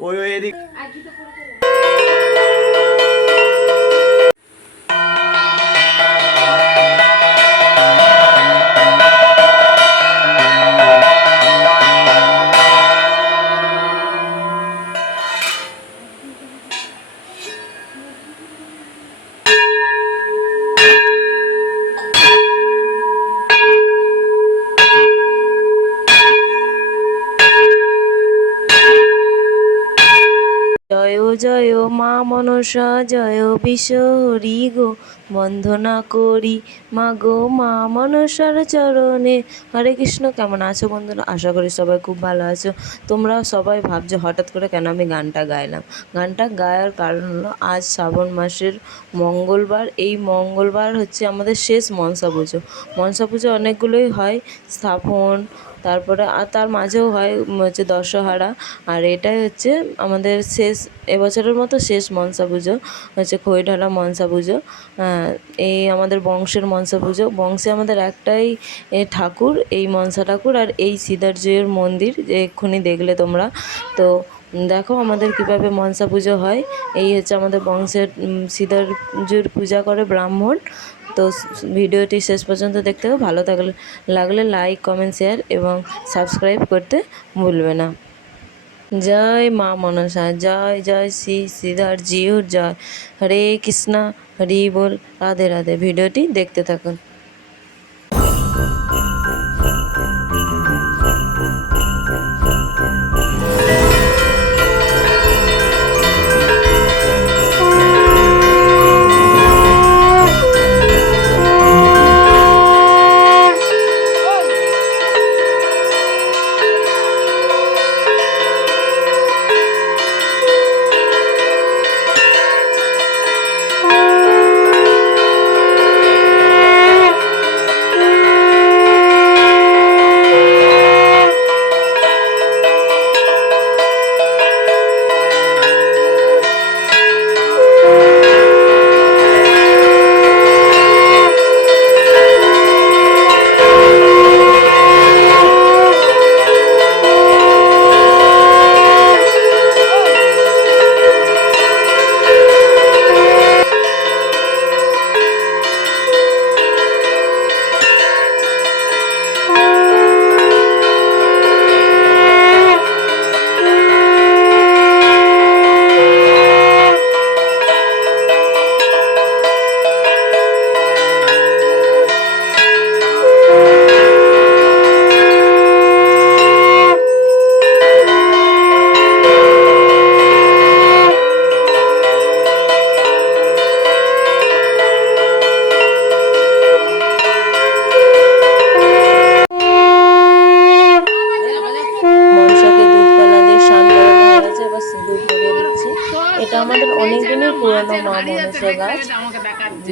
ওই ওই এদিক মা মনসা জয় বিশ্বহরি গো, বন্দনা করি মা গো মা মনসার চরণে। হরে কৃষ্ণ, কেমন আছো বন্ধুরা? আশা করি সবাই খুব ভালো আছো। তোমরা সবাই ভাবছ হঠাৎ করে কেন আমি গানটা গাইলাম? গানটা গায়ার কারণ হলো আজ শ্রাবণ মাসের মঙ্গলবার। এই মঙ্গলবার হচ্ছে আমাদের শেষ মনসা পুজো। মনসা পুজো অনেকগুলোই হয়। স্থাপন তারপরে আর তার মাঝেও হয় হচ্ছে দশহারা। আর এটাই হচ্ছে আমাদের শেষ, এবছরের মতো শেষ মনসা পুজো, হচ্ছে খইঢালা মনসা পুজো। এই আমাদের বংশের মনসা পুজো। বংশে আমাদের একটাই ঠাকুর, এই মনসা ঠাকুর আর এই সিদার্জয়ের মন্দির, যে এক্ষুনি দেখলে তোমরা। তো, দেখো আমাদের কীভাবে মনসা পুজো হয়। এই হচ্ছে আমাদের বংশের সিদার্জুর পূজা করে ব্রাহ্মণ। তো ভিডিওটি শেষ পর্যন্ত দেখতে ভালো থাকলে, লাগলে লাইক কমেন্ট শেয়ার এবং সাবস্ক্রাইব করতে ভুলবে না। জয় মা মনসা, জয় জয় শ্রী শ্রীধর জিউর জয়। হরে কৃষ্ণা, হরি বল, রাধে রাধে। ভিডিওটি দেখতে থাকুন।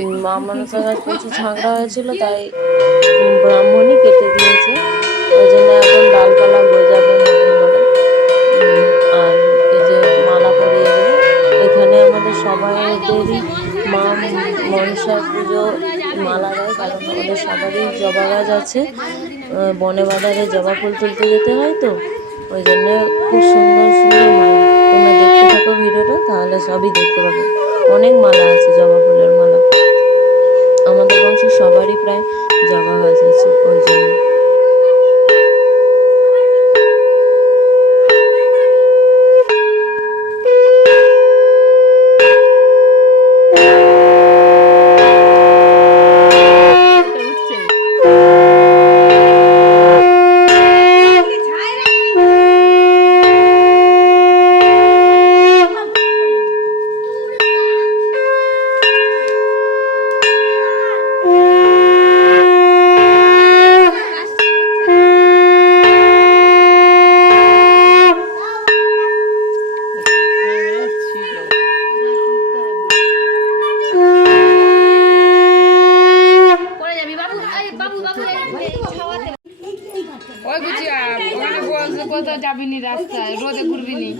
উম, মা মনসা গাছ প্রচুর ঝাঁকড়া হয়েছিল তাই ব্রাহ্মণই কেটে দিয়েছে। ওই জন্য এখন ডালপালা গজাবে আর এই যে মালা পরিয়ে দিল এখানে আমাদের সবাইদেরই মা মনসা পুজো মালা দেয় কারণ আমাদের সবারই জবা গাছ আছে। বনে বাজারে জবা ফুল তুলতে যেতে হয় তো ওই জন্য খুব সুন্দর সুন্দর মালা। তোমরা দেখতে থাকো ভিডিওটা তাহলে সবই দেখতে পাবে। অনেক মালা আছে, জবা ফুলের মালা। আমাদের বংশের সবারই প্রায় জবা গাছ আছে ওই জন্য। কোথাও যাবি নি রাস্তায় রোদে ঘুরবি নি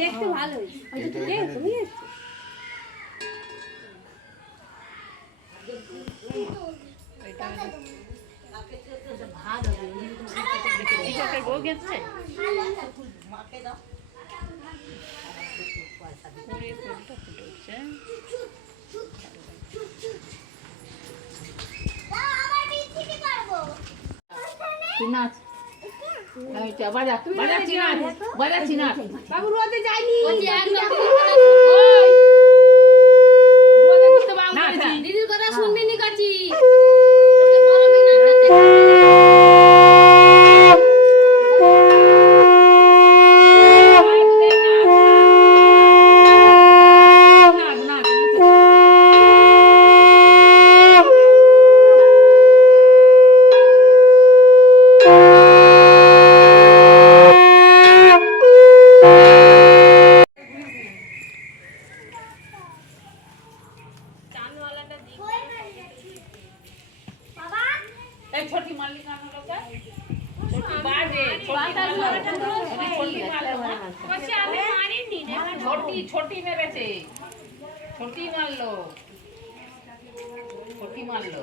দেখতে ভালোই হয়তো তুমি তুমি ভাত হবে তুই নাচ এই চা, বাজা বাজাচ্ছি নাচ বাজাচ্ছি নাচ বাবু রোদে বারণ দিদির কথা শুনবি নি কাছি ছোটি মেরেছে ছোটি মারলো ছোটি মারলো